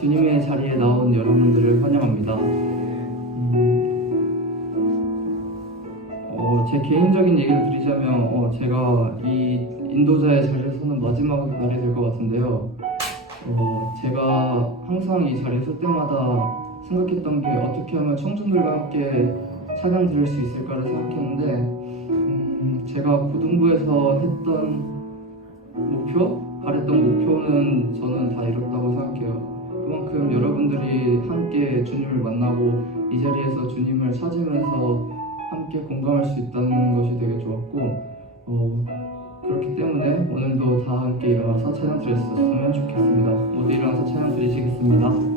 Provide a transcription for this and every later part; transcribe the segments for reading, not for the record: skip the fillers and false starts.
주님의 자리에 나온 여러분들을 환영합니다. 제 개인적인 얘기를 드리자면 제가 이 인도자의 자리에 서는 마지막 날이 될 것 같은데요. 제가 항상 이 자리에 설 때마다 생각했던 게 어떻게 하면 청중들과 함께 찬양 드릴 수 있을까를 생각했는데 제가 고등부에서 했던 바랬던 목표는 저는 다 이뤘다고 생각해요. 그만큼 여러분들이 함께 주님을 만나고 이 자리에서 주님을 찾으면서 함께 공감할 수 있다는 것이 되게 좋았고 그렇기 때문에 오늘도 다 함께 일어나서 찬양 드렸으면 좋겠습니다. 모두 일어나서 찬양 드리시겠습니다.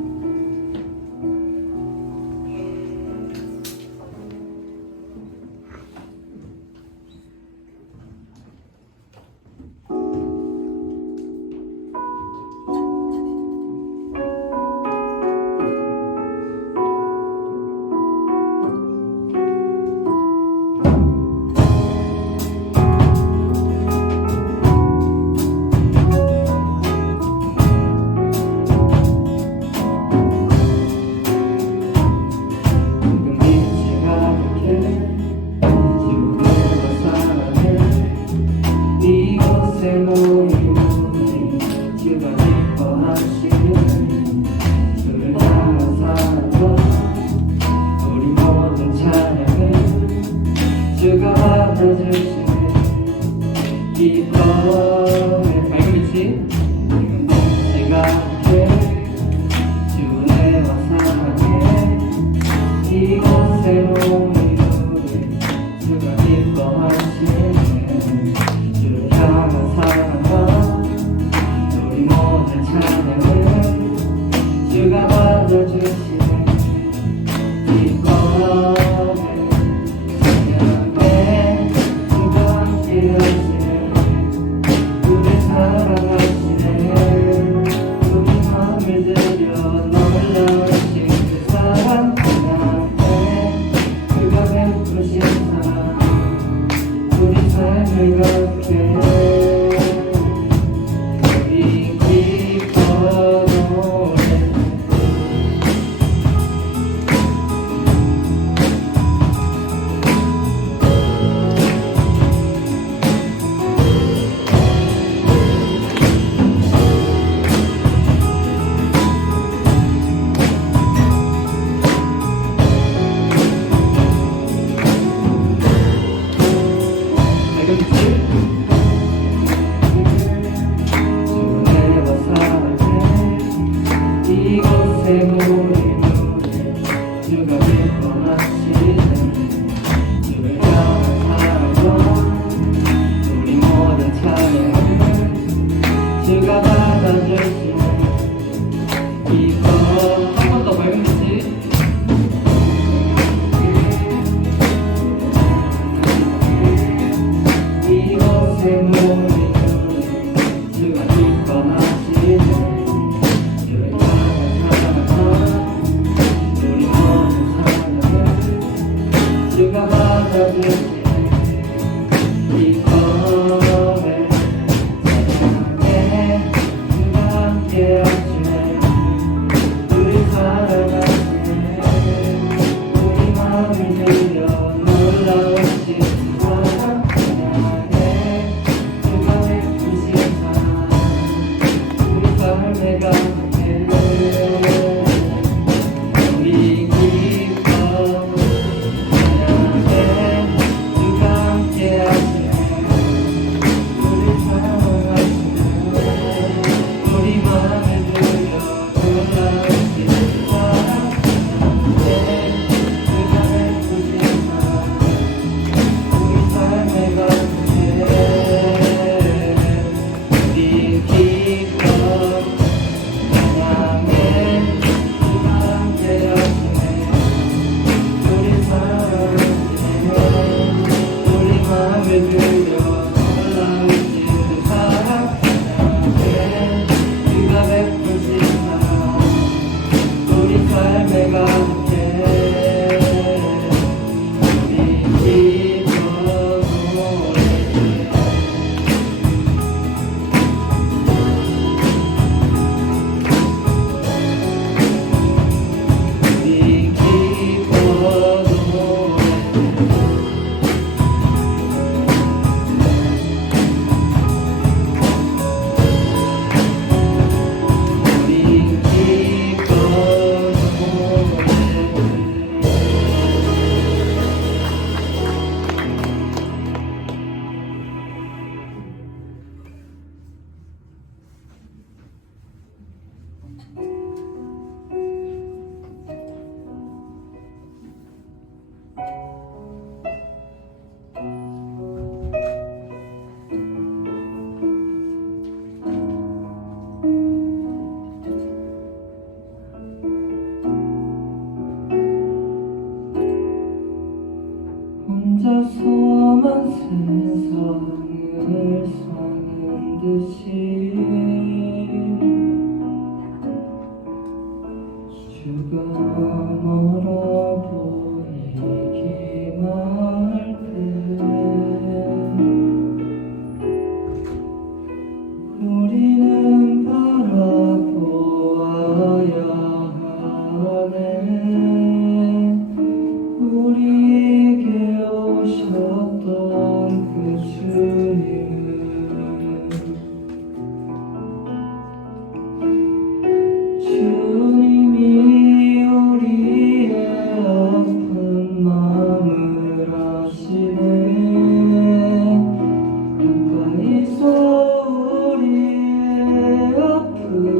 아픔에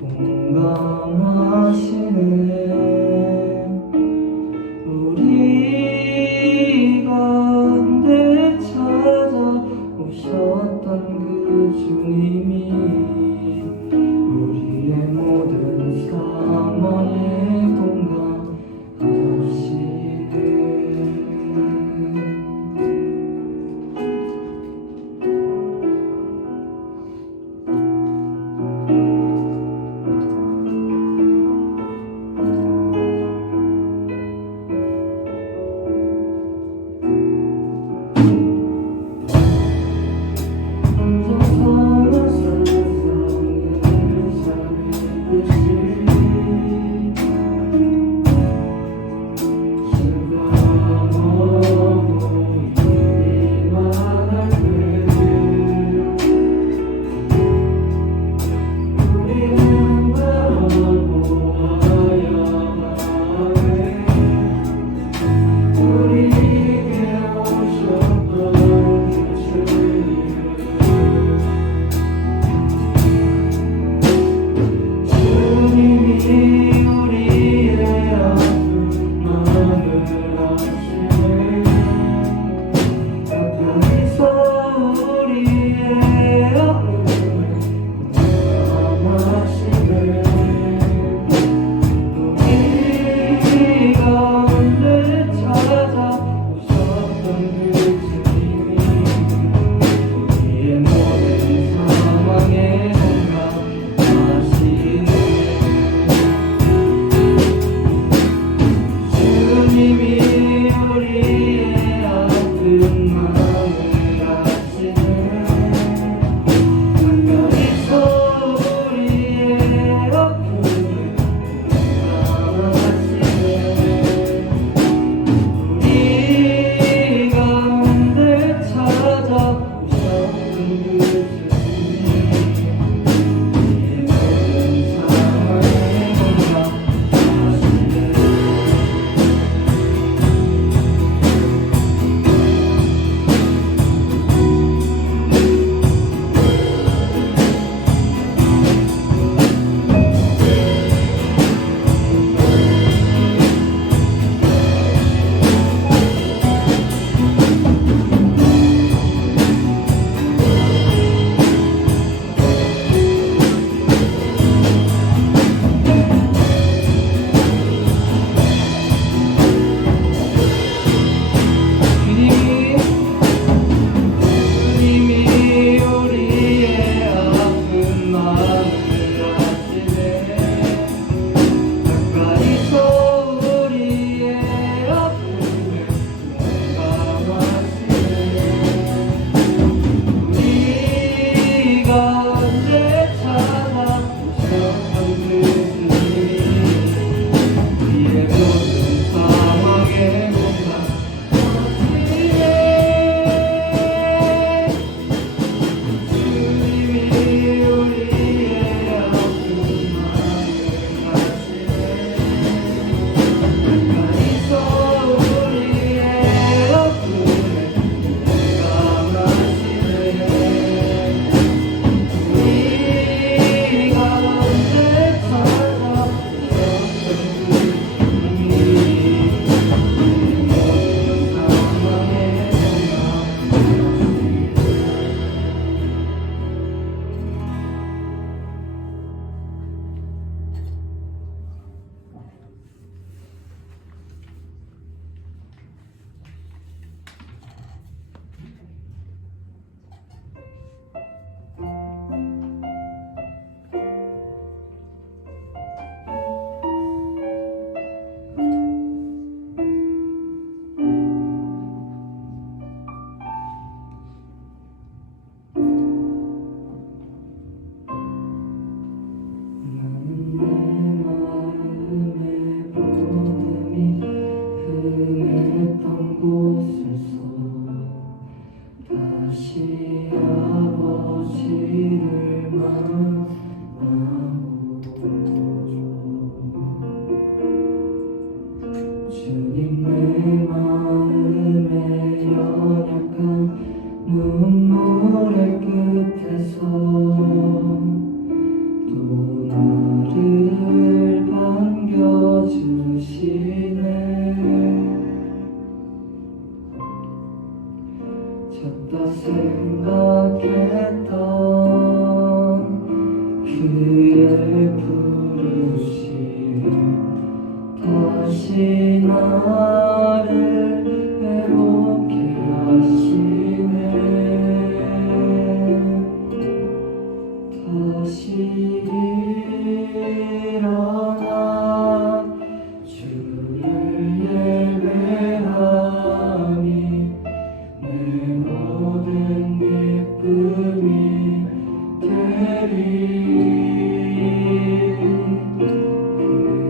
공감하시네. 우리 가운데 찾아오셨던 그 주님이 우리의 모든 상황에 공감하시네.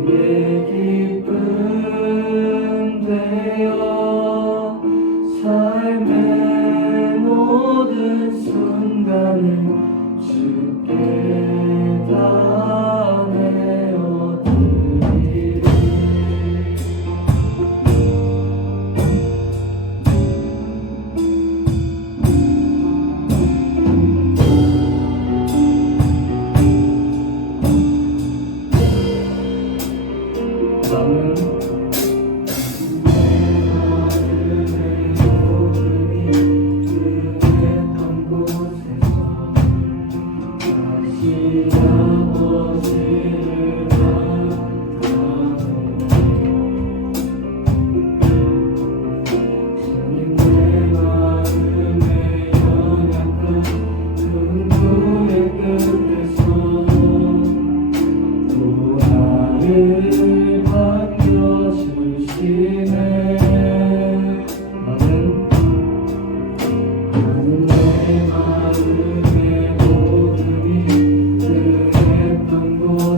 그의 기쁨 되어 삶의 모든 순간을 주께 다 내어드리리. 나는 내 마음의 모든 이 그랬던 곳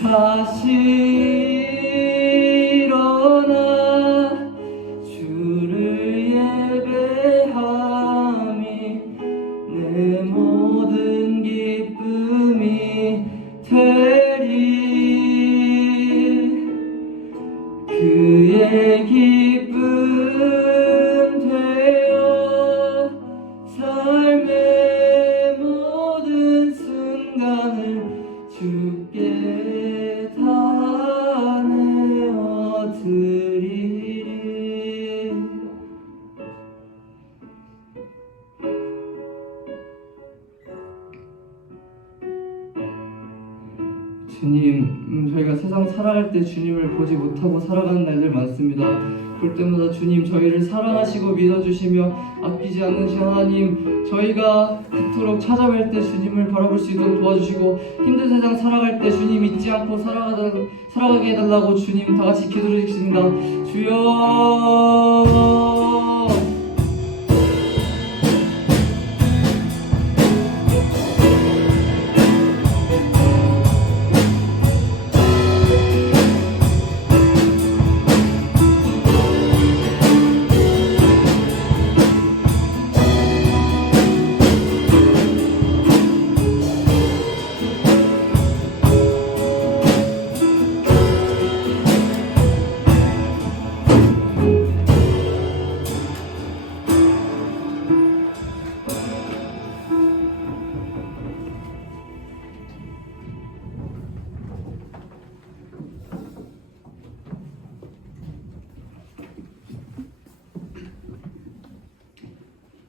다시 일어나 주를 예배함이 내 모든 기쁨이 되리. 그의 기쁨 되어 삶의 모든 순간을 주께 다 내어드리리. 주님, 저희가 세상 살아갈 때 주님을 보지 못하고 살아가는 날들 많습니다. 볼 때마다 주님 저희를 사랑하시고 믿어주시며 아끼지 않으신 하나님, 저희가 그토록 찾아뵐 때 주님을 바라볼 수 있도록 도와주시고 힘든 세상 살아갈 때 주님 잊지 않고 살아가게 해달라고 주님 다 같이 기도드리겠습니다. 주여.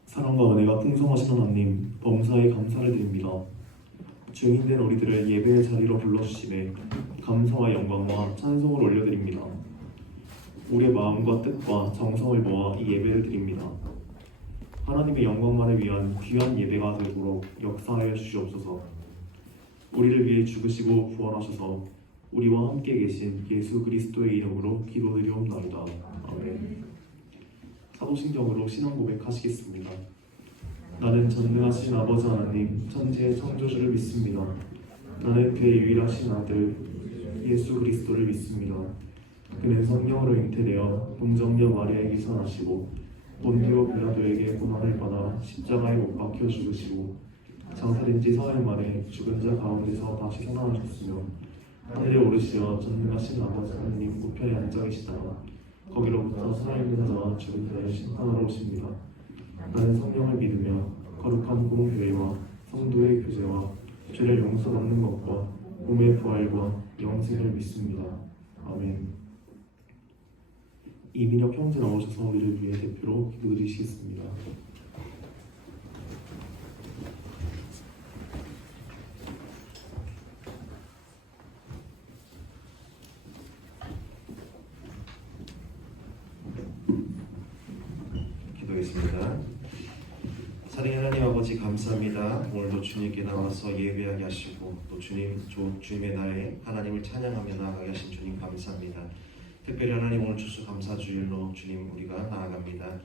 사랑과 은혜가 풍성하신 하나님, 범사에 감사를 드립니다. 증인된 우리들을 예배의 자리로 불러주심에 감사와 영광과 찬송을 올려드립니다. 우리의 마음과 뜻과 정성을 모아 이 예배를 드립니다. 하나님의 영광만을 위한 귀한 예배가 되도록 역사하여 주시옵소서. 우리를 위해 죽으시고 부활하셔서 우리와 함께 계신 예수 그리스도의 이름으로 기도드리옵나이다. 아멘. 사도신경으로 신앙 고백하시겠습니다. 나는 전능하신 아버지 하나님 천지의 창조주를 믿습니다. 나는 그의 유일하신 아들 예수 그리스도를 믿습니다. 그는 성령으로 잉태되어 동정녀 마리아에게 태어나시고 본디오 빌라도에게 고난을 받아 십자가에 못 박혀 죽으시고 장사된 지 사흘 만에 죽은 자 가운데서 다시 살아나셨으며 하늘에 오르시어 전능하신 아버지 하나님 우편에 앉아 계시다가 거기로부터 살아있는 자와 죽은 자를 심판하러 오십니다. 나는 성령을 믿으며 거룩한 공교회와 성도의 교제와 죄를 용서받는 것과 몸의 부활과 영생을 믿습니다. 아멘. 이민혁 형제 나오셔서 우리를 위해 대표로 기도드리시겠습니다. 기도하겠습니다. 사랑의 하나님 아버지 감사합니다. 오늘도 주님께 나와서 예배하게 하시고 또 주님의 날에 하나님을 찬양하며 나아가게 하신 주님 감사합니다. 특별히 하나님 오늘 주수 감사주일로 주님 우리가 나아갑니다.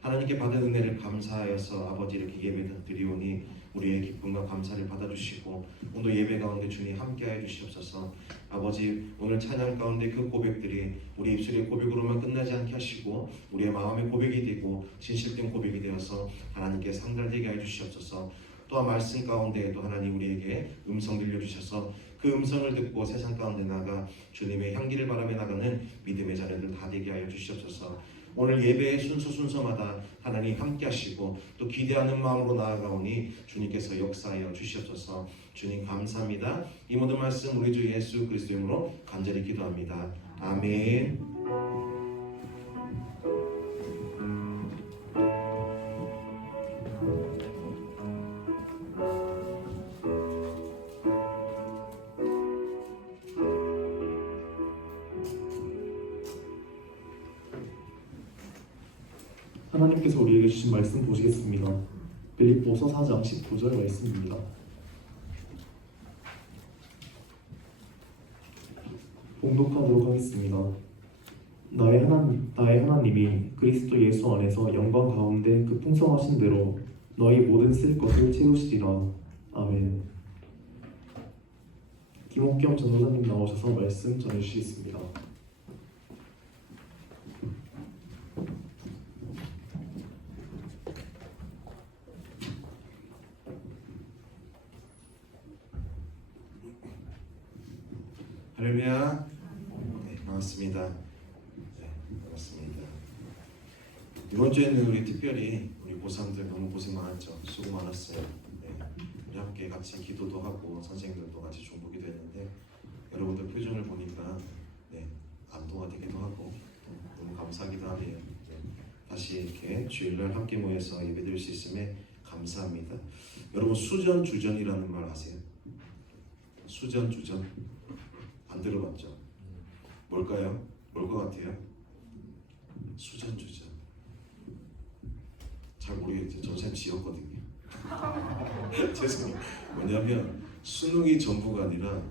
하나님께 받은 은혜를 감사하여서 아버지 이렇게 예배 드리오니 우리의 기쁨과 감사를 받아주시고 오늘 예배 가운데 주님 함께하여 주시옵소서. 아버지 오늘 찬양 가운데 그 고백들이 우리 입술의 고백으로만 끝나지 않게 하시고 우리의 마음의 고백이 되고 진실된 고백이 되어서 하나님께 상달되게 하여 주시옵소서. 또한 말씀 가운데에도 하나님 우리에게 음성 들려주셔서 그 음성을 듣고 세상 가운데 나가 주님의 향기를 바라며 나가는 믿음의 자녀들 다 되게 하여 주시옵소서. 오늘 예배의 순서마다 하나님 함께 하시고 또 기대하는 마음으로 나아가오니 주님께서 역사하여 주시옵소서. 주님 감사합니다. 이 모든 말씀 우리 주 예수 그리스도의 이름으로 간절히 기도합니다. 아멘. 하나님께서 우리에게 주신 말씀 보시겠습니다. 빌립보서 4장 19절 말씀입니다. 봉독하도록 하겠습니다. 나의 하나님이 그리스도 예수 안에서 영광 가운데 그 풍성하신 대로 너희 모든 쓸 것을 채우시리라. 아멘. 김옥겸 전도사님 나오셔서 말씀 전해주시겠습니다. 할렐루야. 네, 반갑습니다. 네, 반갑습니다. 이번 주에는 우리 특별히 우리 고3들 너무 고생 많았죠. 수고 많았어요. 네, 우리 함께 같이 기도도 하고 선생님들도 같이 중보기도 했는데 여러분들 표정을 보니까 네, 안도가 되기도 하고 너무 감사하기도 하네요. 네, 다시 이렇게 주일날 함께 모여서 예배드릴 수 있음에 감사합니다. 여러분 수전주전이라는 말 아세요? 수전주전 안 들어봤죠? 뭘까요? 뭘 것 같아요? 수전주전. 잘 모르겠죠. 저 참 지었거든요. 죄송해요. 뭐냐면 수능이 전부가 아니라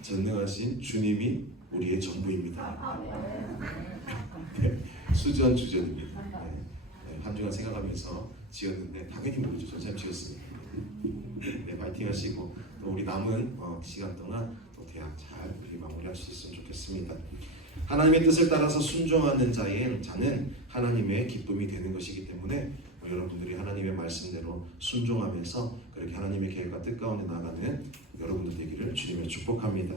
전능하신 주님이 우리의 전부입니다. 네, 수전주전입니다. 네, 네, 한 주간 생각하면서 지었는데 당연히 모르죠. 저 참 지었습니다. 네, 파이팅 하시고 또 우리 남은 시간 동안 또 대학 잘 우리 마무리할 수 있으면 좋겠습니다. 하나님의 뜻을 따라서 순종하는 자는 하나님의 기쁨이 되는 것이기 때문에 여러분들이 하나님의 말씀대로 순종하면서 그렇게 하나님의 계획과 뜻 가운데 나가는 여러분들 되기를 주님을 축복합니다.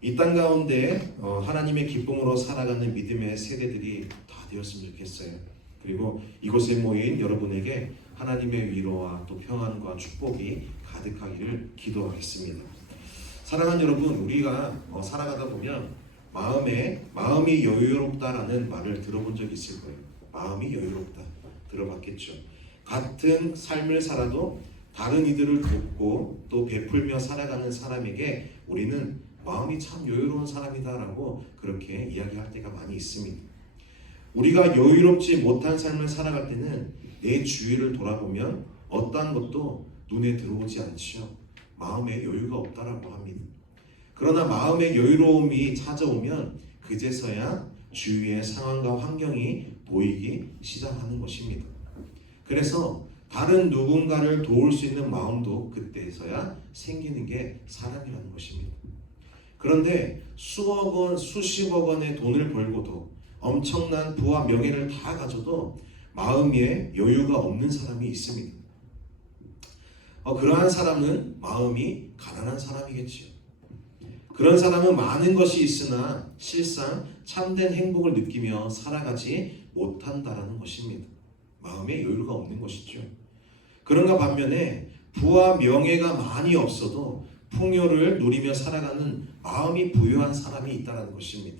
이 땅 가운데 하나님의 기쁨으로 살아가는 믿음의 세대들이 다 되었으면 좋겠어요. 그리고 이곳에 모인 여러분에게 하나님의 위로와 또 평안과 축복이 가득하기를 기도하겠습니다. 사랑하는 여러분, 우리가 살아가다 보면 마음이 여유롭다라는 말을 들어본 적 있을 거예요. 마음이 여유롭다 들어봤겠죠. 같은 삶을 살아도 다른 이들을 돕고 또 베풀며 살아가는 사람에게 우리는 마음이 참 여유로운 사람이다라고 그렇게 이야기할 때가 많이 있습니다. 우리가 여유롭지 못한 삶을 살아갈 때는 내 주위를 돌아보면 어떠한 것도 눈에 들어오지 않죠. 마음에 여유가 없다라고 합니다. 그러나 마음의 여유로움이 찾아오면 그제서야 주위의 상황과 환경이 보이기 시작하는 것입니다. 그래서 다른 누군가를 도울 수 있는 마음도 그때서야 생기는 게 사람이라는 것입니다. 그런데 수억 원, 수십억 원의 돈을 벌고도 엄청난 부와 명예를 다 가져도 마음에 여유가 없는 사람이 있습니다. 그러한 사람은 마음이 가난한 사람이겠지요. 그런 사람은 많은 것이 있으나 실상 참된 행복을 느끼며 살아가지 못한다라는 것입니다. 마음에 여유가 없는 것이죠. 그런가 반면에 부와 명예가 많이 없어도 풍요를 누리며 살아가는 마음이 부유한 사람이 있다는 것입니다.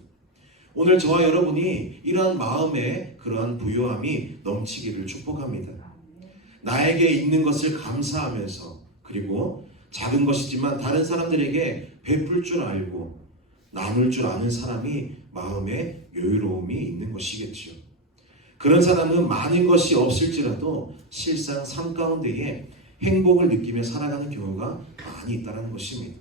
오늘 저와 여러분이 이러한 마음에 그러한 부유함이 넘치기를 축복합니다. 나에게 있는 것을 감사하면서 그리고 작은 것이지만 다른 사람들에게 베풀 줄 알고 나눌 줄 아는 사람이 마음에 여유로움이 있는 것이겠죠. 그런 사람은 많은 것이 없을지라도 실상 삶 가운데에 행복을 느끼며 살아가는 경우가 많이 있다는 것입니다.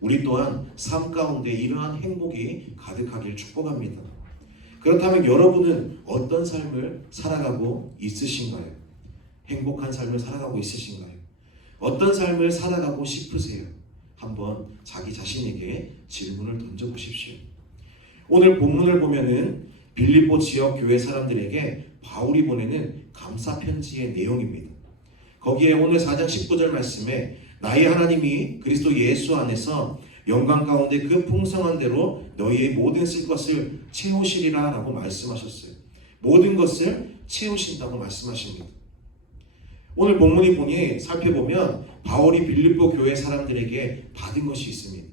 우리 또한 삶 가운데 이러한 행복이 가득하길 축복합니다. 그렇다면 여러분은 어떤 삶을 살아가고 있으신가요? 행복한 삶을 살아가고 있으신가요? 어떤 삶을 살아가고 싶으세요? 한번 자기 자신에게 질문을 던져보십시오. 오늘 본문을 보면은 빌립보 지역 교회 사람들에게 바울이 보내는 감사 편지의 내용입니다. 거기에 오늘 4장 19절 말씀에 나의 하나님이 그리스도 예수 안에서 영광 가운데 그 풍성한 대로 너희의 모든 쓸 것을 채우시리라 라고 말씀하셨어요. 모든 것을 채우신다고 말씀하십니다. 오늘 본문이 보니 살펴보면 바울이 빌립보 교회 사람들에게 받은 것이 있습니다.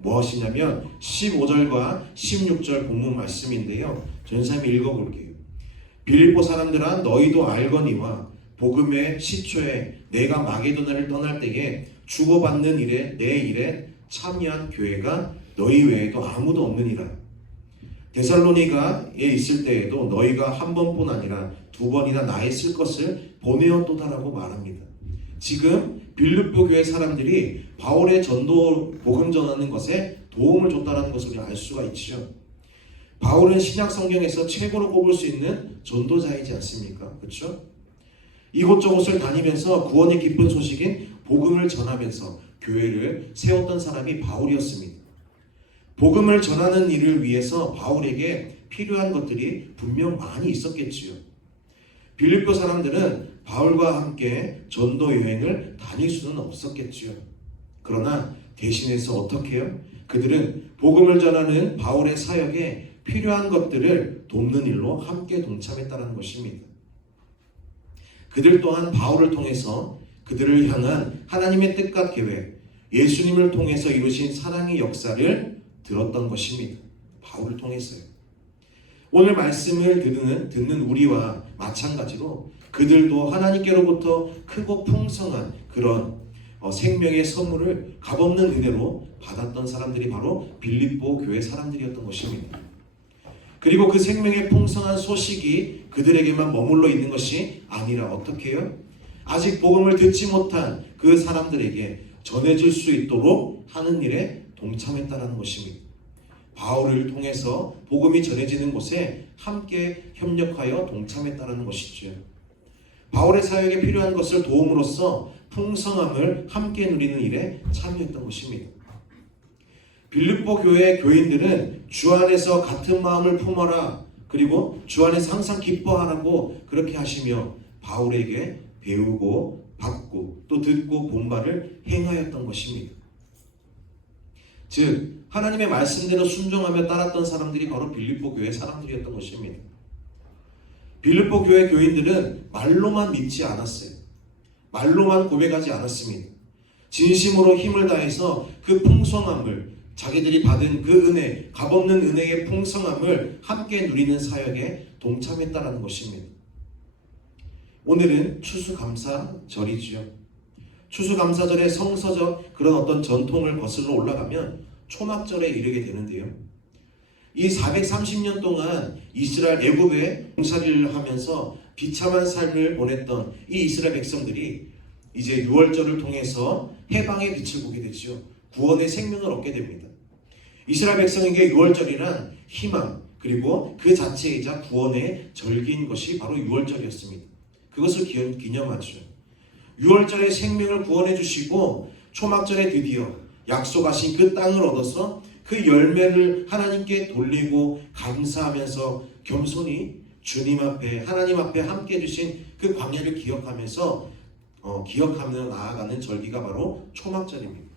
무엇이냐면 15절과 16절 본문 말씀인데요. 전사님이 읽어볼게요. 빌립보 사람들아 너희도 알거니와 복음의 시초에 내가 마게도나를 떠날 때에 주고받는 일에 내 일에 참여한 교회가 너희 외에도 아무도 없느니라. 데살로니가에 있을 때에도 너희가 한 번뿐 아니라 두 번이나 나의 쓸 것을 보내었도다라고 말합니다. 지금 빌립보 교회 사람들이 바울의 전도 복음 전하는 것에 도움을 줬다는 것을 우리 알 수가 있죠. 바울은 신약 성경에서 최고로 꼽을 수 있는 전도자이지 않습니까? 그렇죠? 이곳저곳을 다니면서 구원의 기쁜 소식인 복음을 전하면서 교회를 세웠던 사람이 바울이었습니다. 복음을 전하는 일을 위해서 바울에게 필요한 것들이 분명 많이 있었겠지요. 빌립보 사람들은 바울과 함께 전도 여행을 다닐 수는 없었겠지요. 그러나 대신해서 어떻게 해요? 그들은 복음을 전하는 바울의 사역에 필요한 것들을 돕는 일로 함께 동참했다는 것입니다. 그들 또한 바울을 통해서 그들을 향한 하나님의 뜻과 계획, 예수님을 통해서 이루신 사랑의 역사를 들었던 것입니다. 바울을 통해서요. 오늘 말씀을 듣는 우리와 마찬가지로 그들도 하나님께로부터 크고 풍성한 그런 생명의 선물을 값없는 은혜로 받았던 사람들이 바로 빌립보 교회 사람들이었던 것입니다. 그리고 그 생명의 풍성한 소식이 그들에게만 머물러 있는 것이 아니라 어떻게 해요? 아직 복음을 듣지 못한 그 사람들에게 전해질 수 있도록 하는 일에 동참했다는 것입니다. 바울을 통해서 복음이 전해지는 곳에 함께 협력하여 동참했다는 것이죠. 바울의 사역에 필요한 것을 도움으로써 풍성함을 함께 누리는 일에 참여했던 것입니다. 빌립보 교회의 교인들은 주 안에서 같은 마음을 품어라, 그리고 주 안에서 항상 기뻐하라고 그렇게 하시며 바울에게 배우고 받고 또 듣고 본 바를 행하였던 것입니다. 즉 하나님의 말씀대로 순종하며 따랐던 사람들이 바로 빌립보 교회 사람들이었던 것입니다. 빌립보 교회 교인들은 말로만 믿지 않았어요. 말로만 고백하지 않았습니다. 진심으로 힘을 다해서 그 풍성함을, 자기들이 받은 그 은혜, 값없는 은혜의 풍성함을 함께 누리는 사역에 동참했다는 것입니다. 오늘은 추수감사절이지요. 추수감사절의 성서적 그런 어떤 전통을 거슬러 올라가면 초막절에 이르게 되는데요. 이 430년 동안 이스라엘 애굽에 봉사를 하면서 비참한 삶을 보냈던 이 이스라엘 백성들이 이제 6월절을 통해서 해방의 빛을 보게 되죠. 구원의 생명을 얻게 됩니다. 이스라엘 백성에게 6월절이란 희망, 그리고 그 자체이자 구원의 절기인 것이 바로 6월절이었습니다. 그것을 기념하죠. 6월절에 생명을 구원해 주시고 초막절에 드디어 약속하신 그 땅을 얻어서 그 열매를 하나님께 돌리고 감사하면서 겸손히 주님 앞에, 하나님 앞에 함께 해주신 그 광야를 기억하면서 기억하며 나아가는 절기가 바로 초막절입니다.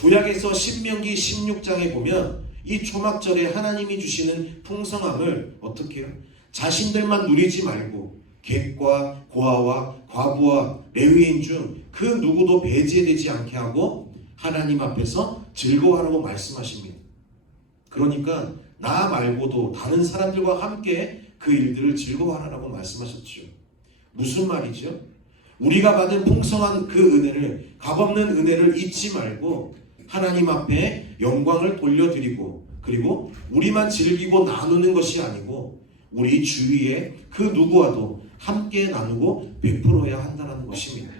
구약에서 신명기 16장에 보면 이 초막절에 하나님이 주시는 풍성함을 어떻게 해요? 자신들만 누리지 말고 객과 고아와 과부와 레위인 중 그 누구도 배제되지 않게 하고 하나님 앞에서 즐거워하라고 말씀하십니다. 그러니까 나 말고도 다른 사람들과 함께 그 일들을 즐거워하라고 말씀하셨죠. 무슨 말이죠? 우리가 받은 풍성한 그 은혜를, 값없는 은혜를 잊지 말고 하나님 앞에 영광을 돌려드리고, 그리고 우리만 즐기고 나누는 것이 아니고 우리 주위에 그 누구와도 함께 나누고 베풀어야 한다는 것입니다.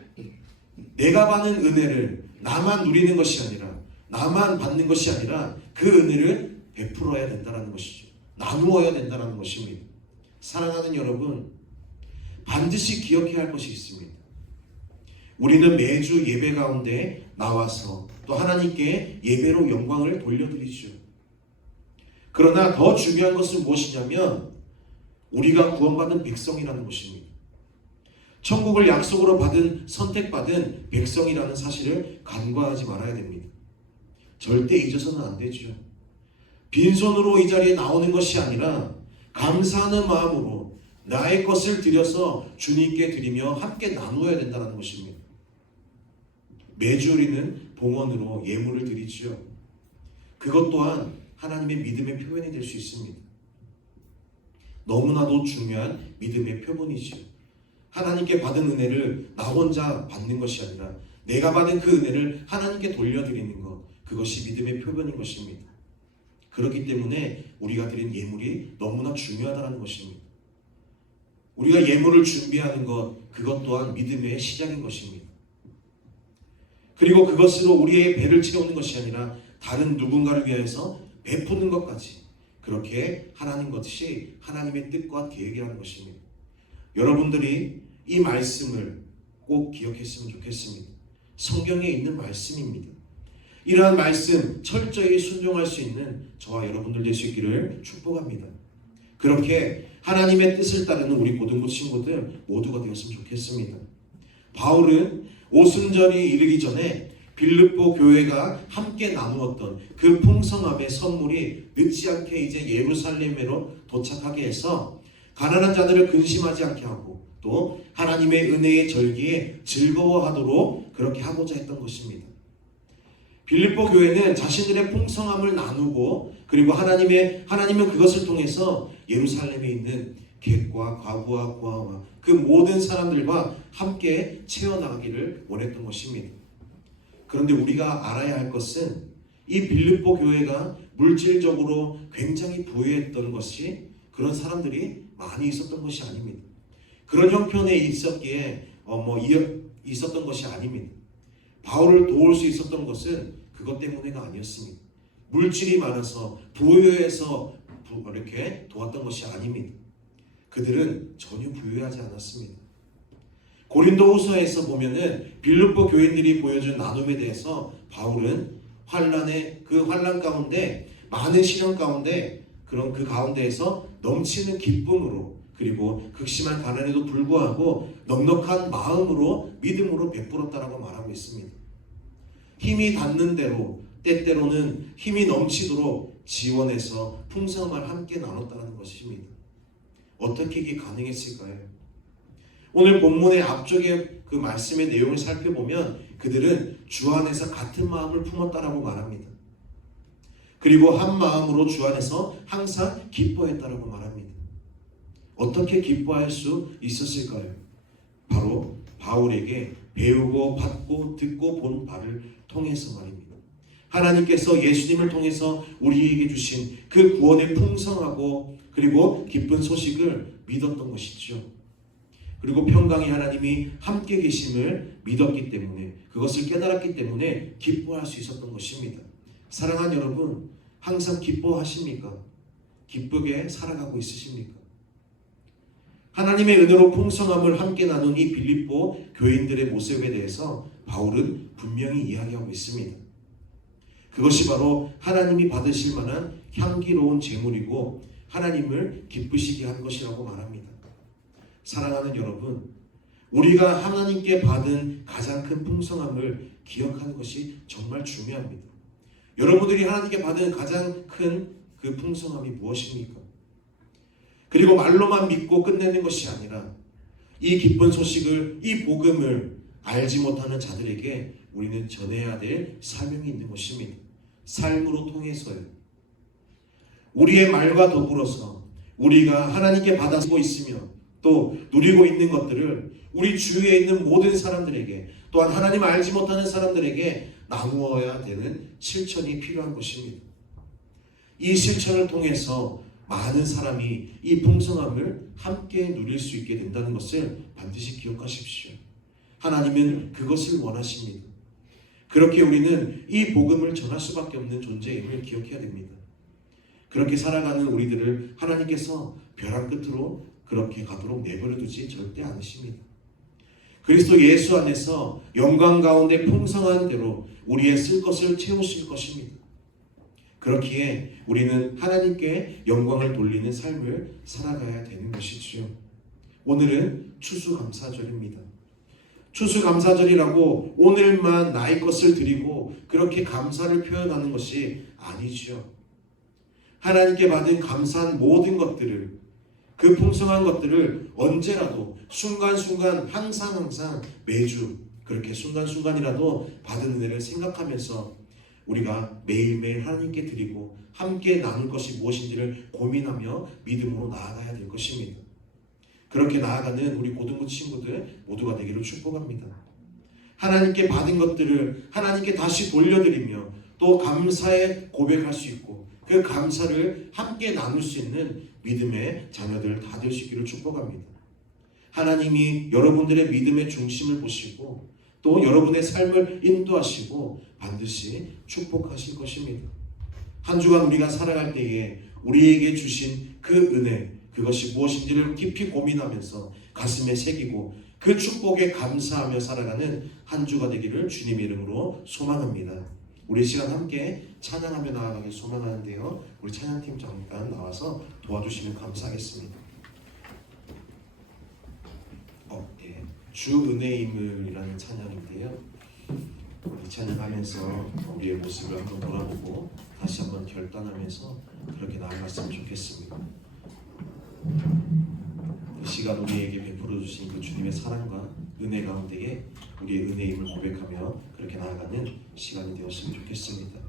내가 받은 은혜를 나만 누리는 것이 아니라, 나만 받는 것이 아니라 그 은혜를 베풀어야 된다는 것이죠. 나누어야 된다는 것입니다. 사랑하는 여러분, 반드시 기억해야 할 것이 있습니다. 우리는 매주 예배 가운데 나와서 또 하나님께 예배로 영광을 돌려드리죠. 그러나 더 중요한 것은 무엇이냐면 우리가 구원받은 백성이라는 것입니다. 천국을 약속으로 받은, 선택받은 백성이라는 사실을 간과하지 말아야 됩니다. 절대 잊어서는 안 되죠. 빈손으로 이 자리에 나오는 것이 아니라 감사하는 마음으로 나의 것을 드려서 주님께 드리며 함께 나누어야 된다는 것입니다. 매주 우리는 봉헌으로 예물을 드리죠. 그것 또한 하나님의 믿음의 표현이 될 수 있습니다. 너무나도 중요한 믿음의 표본이죠. 하나님께 받은 은혜를 나 혼자 받는 것이 아니라 내가 받은 그 은혜를 하나님께 돌려드리는 것, 그것이 믿음의 표본인 것입니다. 그렇기 때문에 우리가 드린 예물이 너무나 중요하다는 것입니다. 우리가 예물을 준비하는 것, 그것 또한 믿음의 시작인 것입니다. 그리고 그것으로 우리의 배를 채우는 것이 아니라 다른 누군가를 위해서 베푸는 것까지, 그렇게 하나님 것이 하나님의 뜻과 계획이라는 것입니다. 여러분들이 이 말씀을 꼭 기억했으면 좋겠습니다. 성경에 있는 말씀입니다. 이러한 말씀 철저히 순종할 수 있는 저와 여러분들 될 수 있기를 축복합니다. 그렇게 하나님의 뜻을 따르는 우리 고등부 친구들 모두가 되었으면 좋겠습니다. 바울은 오순절이 이르기 전에 빌립보 교회가 함께 나누었던 그 풍성함의 선물이 늦지 않게 이제 예루살렘으로 도착하게 해서 가난한 자들을 근심하지 않게 하고 또 하나님의 은혜의 절기에 즐거워하도록 그렇게 하고자 했던 것입니다. 빌립보 교회는 자신들의 풍성함을 나누고 그리고 하나님은 그것을 통해서 예루살렘에 있는 객과 과부와 고아와 그 모든 사람들과 함께 채워나가기를 원했던 것입니다. 그런데 우리가 알아야 할 것은 이 빌립보 교회가 물질적으로 굉장히 부유했던 것이 그런 사람들이 많이 있었던 것이 아닙니다. 그런 형편에 있었기에 있었던 것이 아닙니다. 바울을 도울 수 있었던 것은 그것 때문에가 아니었습니다. 물질이 많아서 부유해서 이렇게 도왔던 것이 아닙니다. 그들은 전혀 부유하지 않았습니다. 고린도후서에서 보면은 빌립보 교인들이 보여준 나눔에 대해서 바울은 그 환난 가운데 많은 시련 가운데 그런 그 가운데에서 넘치는 기쁨으로 그리고 극심한 가난에도 불구하고 넉넉한 마음으로 믿음으로 베풀었다라고 말하고 있습니다. 힘이 닿는 대로 때때로는 힘이 넘치도록 지원해서 풍성함을 함께 나눴다는 것입니다. 어떻게 이게 가능했을까요? 오늘 본문의 앞쪽에 그 말씀의 내용을 살펴보면 그들은 주 안에서 같은 마음을 품었다라고 말합니다. 그리고 한 마음으로 주 안에서 항상 기뻐했다라고 말합니다. 어떻게 기뻐할 수 있었을까요? 바로 바울에게 배우고 받고 듣고 본 바를 통해서 말입니다. 하나님께서 예수님을 통해서 우리에게 주신 그 구원의 풍성하고 그리고 기쁜 소식을 믿었던 것이죠. 그리고 평강의 하나님이 함께 계심을 믿었기 때문에 그것을 깨달았기 때문에 기뻐할 수 있었던 것입니다. 사랑하는 여러분, 항상 기뻐하십니까? 기쁘게 살아가고 있으십니까? 하나님의 은혜로 풍성함을 함께 나눈 이 빌립보 교인들의 모습에 대해서 바울은 분명히 이야기하고 있습니다. 그것이 바로 하나님이 받으실 만한 향기로운 제물이고 하나님을 기쁘시게 한 것이라고 말합니다. 사랑하는 여러분, 우리가 하나님께 받은 가장 큰 풍성함을 기억하는 것이 정말 중요합니다. 여러분들이 하나님께 받은 가장 큰 그 풍성함이 무엇입니까? 그리고 말로만 믿고 끝내는 것이 아니라 이 기쁜 소식을, 이 복음을 알지 못하는 자들에게 우리는 전해야 될 사명이 있는 것입니다. 삶으로 통해서요. 우리의 말과 더불어서 우리가 하나님께 받아서 있으며 또 누리고 있는 것들을 우리 주위에 있는 모든 사람들에게 또한 하나님을 알지 못하는 사람들에게 나누어야 되는 실천이 필요한 것입니다. 이 실천을 통해서 많은 사람이 이 풍성함을 함께 누릴 수 있게 된다는 것을 반드시 기억하십시오. 하나님은 그것을 원하십니다. 그렇게 우리는 이 복음을 전할 수밖에 없는 존재임을 기억해야 됩니다. 그렇게 살아가는 우리들을 하나님께서 벼랑 끝으로 그렇게 가도록 내버려 두지 절대 않으십니다. 그리스도 예수 안에서 영광 가운데 풍성한 대로 우리의 쓸 것을 채우실 것입니다. 그렇기에 우리는 하나님께 영광을 돌리는 삶을 살아가야 되는 것이지요. 오늘은 추수감사절입니다. 추수감사절이라고 오늘만 나의 것을 드리고 그렇게 감사를 표현하는 것이 아니지요. 하나님께 받은 감사한 모든 것들을, 그 풍성한 것들을 언제라도 순간순간 항상 매주 그렇게 순간순간이라도 받은 은혜를 생각하면서 우리가 매일매일 하나님께 드리고 함께 나눌 것이 무엇인지를 고민하며 믿음으로 나아가야 될 것입니다. 그렇게 나아가는 우리 고등부 친구들 모두가 되기를 축복합니다. 하나님께 받은 것들을 하나님께 다시 돌려드리며 또 감사의 고백할 수 있고 그 감사를 함께 나눌 수 있는 믿음의 자녀들 다 될 수 있기를 축복합니다. 하나님이 여러분들의 믿음의 중심을 보시고 또 여러분의 삶을 인도하시고 반드시 축복하실 것입니다. 한 주간 우리가 살아갈 때에 우리에게 주신 그 은혜, 그것이 무엇인지를 깊이 고민하면서 가슴에 새기고 그 축복에 감사하며 살아가는 한 주가 되기를 주님의 이름으로 소망합니다. 우리 시간 함께 찬양하며 나아가길 소망하는데요. 우리 찬양팀 잠깐 나와서 도와주시면 감사하겠습니다. 예. 주 은혜임을이라는 찬양인데요. 우리 찬양하면서 우리의 모습을 한번 돌아보고 다시 한번 결단하면서 그렇게 나아갔으면 좋겠습니다. 그 시간 우리에게 베풀어 주신 그 주님의 사랑과 은혜 가운데에 우리의 은혜임을 고백하며 그렇게 나아가는 시간이 되었으면 좋겠습니다.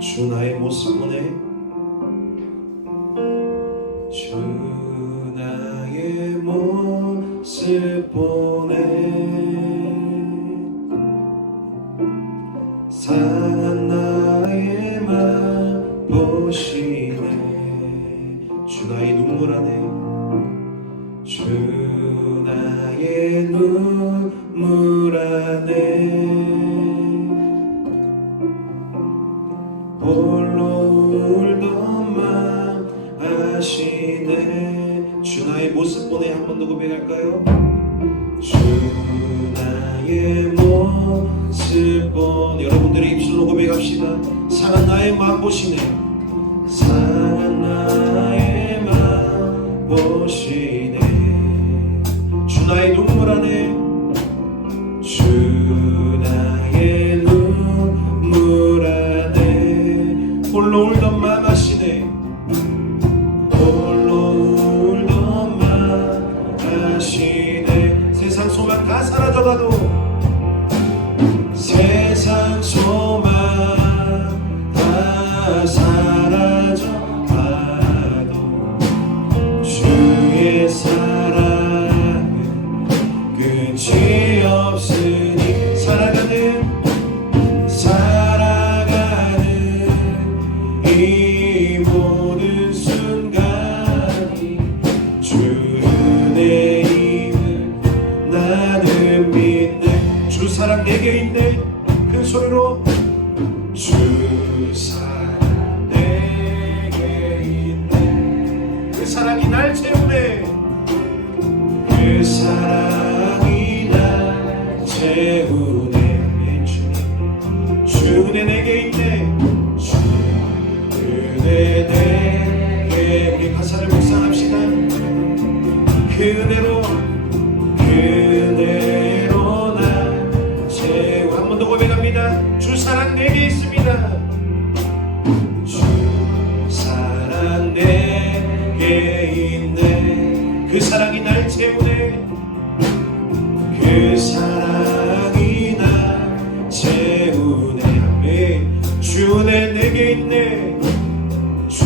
주 나의 모습 보내 주 나의 모습 보내 상한 나의 맘 보시네 주 나의 눈물 안에 주 나의 눈물 안에 홀로 울던 맘 아시네 주 나의 모습 보내 한 번 더 고백할까요? 주 나의 모습 보내 여러분들의 입술로 고백합시다. 상한 나의 마음 보시네 상한 나의 마음 보시네 주 나의 눈물 안에 주 나의 눈물 안에 홀로 울던 맘 아시네 홀로 울던 맘 아시네 세상 소망 다 사라져가도 세상 소망 다 사라져가도 주의 사랑은 끝이 없으니 살아가는 이 모든 순간이 주 은혜임을 나는 믿네 주 사랑 내게 있네 큰 소리로 주 사랑 내게 있네 그 사랑이 날 채우네 그 사랑이 날 채우네 주 은혜 내게 있네 주 은혜 내게 우리 가사를 묵상합시다. 그 은혜로 날 채우 한 번 더 고백합니다. 주 사랑 내게 있습니다. 주 사랑 내게 있네 그 사랑이 날 채우네 그 사랑이 날 채우네 아멘 주 은혜 내게 있네 주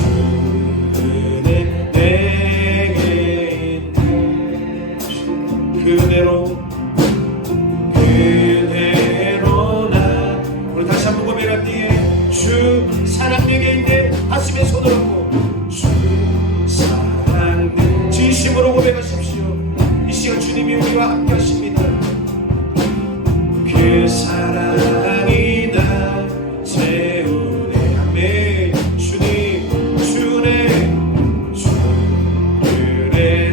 은혜 내게 있네 그대로 나 우리 다시 한번 고백할 때에 주 사랑 내게 있네 가슴에 손을 얹고 주 사랑 진심으로 고백하십시오. 이 시간 주님이 우리와 함께 하십니다. 그 사랑이 나 채우네 아멘 주님 주네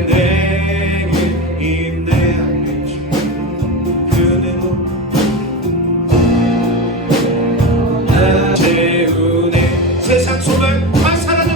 내게 있네 아멘 그대로 나 채우네 세상 소망 다 사라져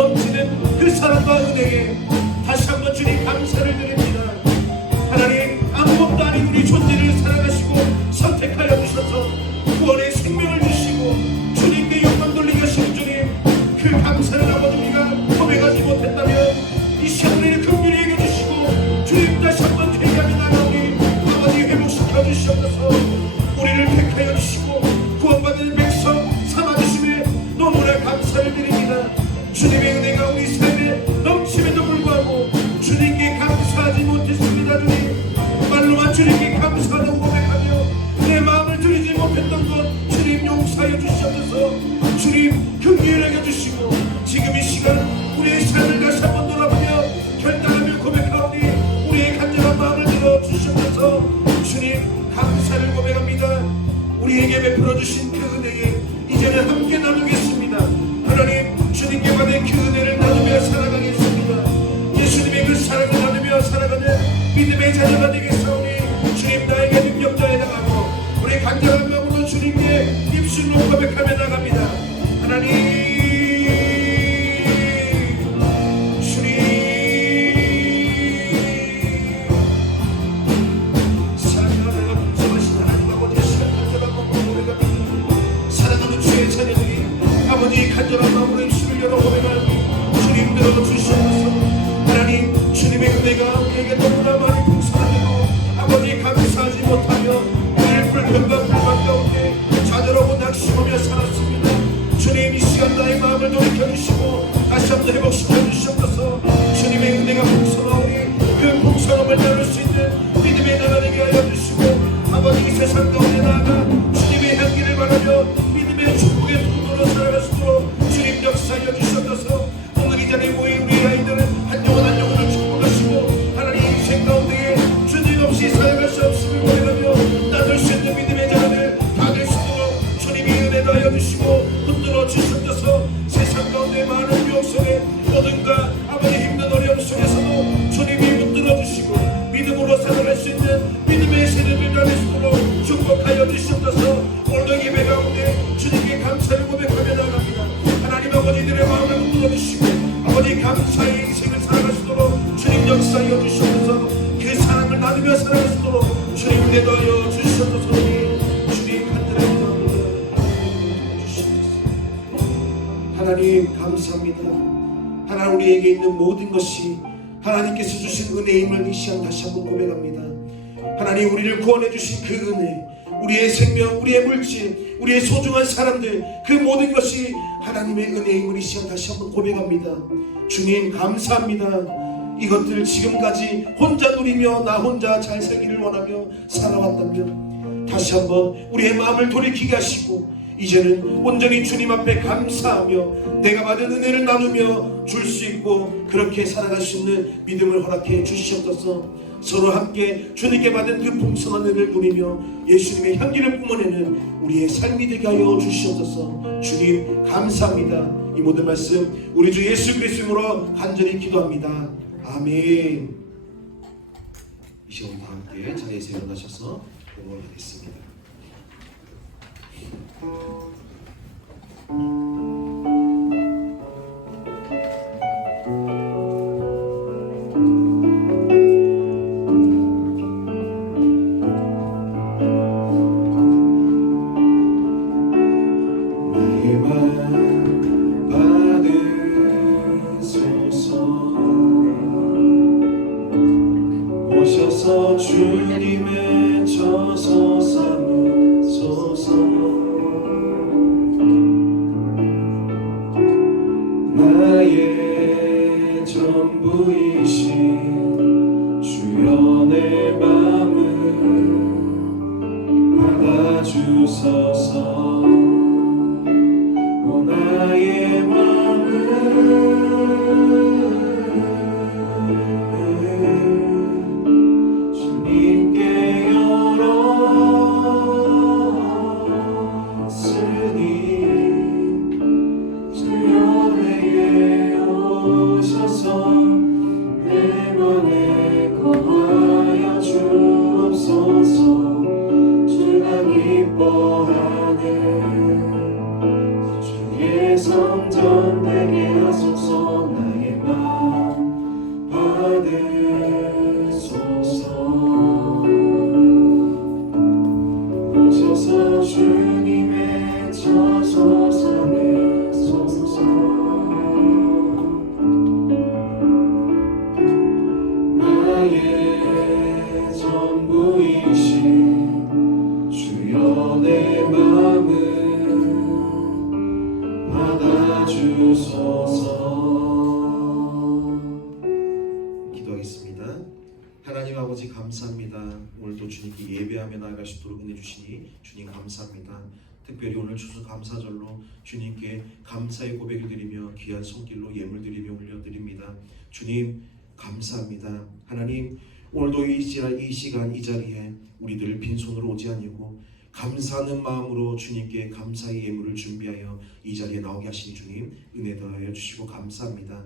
넘치는 그 사랑과 은혜에 다시 한번 주님 감사를 드립니다. 하나님, 아무것도 아닌 우리 존재를 사랑하시고 선택하여 주셔서 구원의 생명을 주시고 주님께 영광 돌리게 하시는 주님, 그 감사를 아버지 우리가 고백하지 못했다면 이 시간 우리를 긍휼히 여겨주시고 주님 다시 한번 회개하며 나가오니 아버지 회복시켜 주시옵소서. 우리를 택하여 주시고 구원받은 백성 삼아주심에 너무나 감사를 드립니다. 주님의 은혜가 우리 삶에 넘침에도 불구하고 주님께 감사하지 못했습니다. 주님, 말로만 주님께 감사하다고 고백하며 내 마음을 드리지 못했던 것 주님 용서하여 주시옵소서. 주님 긍휼히 여겨주시고 지금 이 시간 우리의 삶을 다시 한번 돌아보며 결단하며 고백하오니 우리의 간절한 마음을 들어주시옵소서. 주님 감사를 고백합니다. 우리에게 베풀어 주신 그 은혜에 이제는 함께 나누겠습니다. 하나님, 주님께 받은 그 은혜를 나누며 살아가겠습니다. 예수님의 그 사랑을 나누며 살아가는 믿음의 자녀가 되겠사오니 주님, 나에게 능력자에 나가고 우리 간절한 마음으로 주님께 입술로 고백하며 나갑니다. 하나님, 간절한 마음으로 입술을 열어 고백하니 주님 들어주시옵소서. 하나님, 주님의 은혜가 우리에게 너무나 많이 풍성하고 아버지 감사하지 못하며 우리를 불평과 불만 가운데 좌절하고 낙심하며 살았습니다. 주님, 이 시간 나의 마음을 돌이켜주시고 다시 한번 회복시켜 주시옵소서. 주님의 은혜가 풍성하오니 그 풍성함을 나눌 수 있는 믿음의 나라 되게 하여 주시고 아버지 이 세상 가운데 나아가 주님의 향기를 바라며 믿음의 축복의 통로로 살아갈 수 있도록 주님 역사하여 주시옵소서. 오늘 이 자리에 모인 우리 아이들은 한 영혼 한 영혼을 축복하시고 하나님 인생 가운데에 주님 없이 살아갈 수 없음을 고백하며 나눌 수 있는 믿음의 자녀들 다 될 수 있도록 주님이 은혜도 하여 주시고 흔들어 주시옵소서. 세상 가운데 많은 유혹 속에 어딘가 아버지 힘든 어려움 속에서도 주님이 흔들어 주시고 믿음으로 살아갈 수 있는 믿음의 세대들 다 될 수 있도록 축복하여 주시옵소서. 오늘도 예배 가운데 주님께 감사를 고백하며 나갑니다. 하나님 아버지들의 마음을 흔들어주시고 아버지 감사의 인생을 살아갈 수 있도록 주님 역사하여 주시옵소서. 그 사랑을 나누며 살아갈 수 있도록 주님 은혜도 하여 주시옵소서. 주님 간절히 기도합니다. 하나님 감사합니다. 하나님, 우리에게 있는 모든 것이 하나님께서 주신 은혜임을 이 시간 다시 한번 고백합니다. 하나님, 우리를 구원해 주신 그 은혜, 우리의 생명, 우리의 물질, 우리의 소중한 사람들, 그 모든 것이 하나님의 은혜임을 이 시간 다시 한번 고백합니다. 주님 감사합니다. 이것들 지금까지 혼자 누리며 나 혼자 잘 살기를 원하며 살아왔다면 다시 한번 우리의 마음을 돌이키게 하시고 이제는 온전히 주님 앞에 감사하며 내가 받은 은혜를 나누며 줄 수 있고 그렇게 살아갈 수 있는 믿음을 허락해 주시옵소서. 서로 함께 주님께 받은 그 풍성한 은혜를 누리며 예수님의 향기를 뿜어내는 우리의 삶이 되게 하여 주시옵소서. 주님 감사합니다. 이 모든 말씀 우리 주 예수 그리스도 이름으로 간절히 기도합니다. 아멘. 이 시간 다 함께 자리에서 일어나셔서 공헌하겠습니다. 주님의 저서 삼으소서. 나의 전부이신 주여 내 맘을 받아주소서. 오 나의 맘을 감사합니다. 오늘도 주님께 예배하며 나아갈 수 있도록 은혜 주시니 주님 감사합니다. 특별히 오늘 추수 감사절로 주님께 감사의 고백을 드리며 귀한 손길로 예물 드리며 올려드립니다. 주님 감사합니다. 하나님 오늘도 이 시간 이 자리에 우리들 빈손으로 오지 아니고 감사하는 마음으로 주님께 감사의 예물을 준비하여 이 자리에 나오게 하신 주님 은혜 더하여 주시고 감사합니다.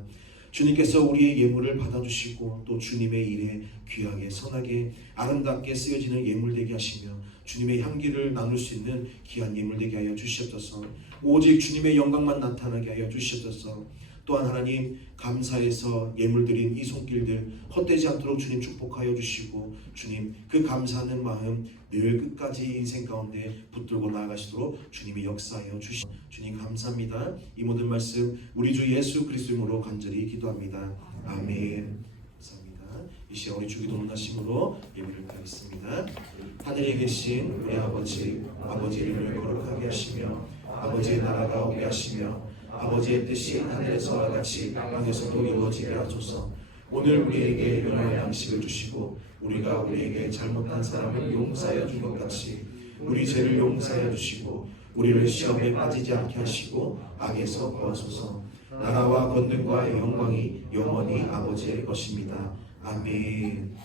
주님께서 우리의 예물을 받아주시고 또 주님의 일에 귀하게 선하게 아름답게 쓰여지는 예물 되게 하시며 주님의 향기를 나눌 수 있는 귀한 예물 되게 하여 주시옵소서. 오직 주님의 영광만 나타나게 하여 주시옵소서. 또한 하나님 감사해서 예물 드린 이 손길들 헛되지 않도록 주님 축복하여 주시고 주님 그 감사하는 마음 늘 끝까지 인생 가운데 붙들고 나아가시도록 주님이 역사하여 주시고 주님 감사합니다. 이 모든 말씀 우리 주 예수 그리스도 이름으로 간절히 기도합니다. 아멘. 감사합니다. 이 시간 우리 주기도 논하심으로 예배를 드리겠습니다. 하늘에 계신 우리 아버지 이름을 거룩하게 하시며 아버지의 나라가 오게 하시며 아버지의 뜻이 하늘에서와 같이 땅에서도 이루어지게 하소서. 오늘 우리에게 일용할 양식을 주시고 우리가 우리에게 잘못한 사람을 용서하여 준 것 같이 우리 죄를 용서하여 주시고 우리를 시험에 빠지지 않게 하시고 악에서 구하소서. 나라와 권능과 영광이 영원히 아버지의 것입니다. 아멘.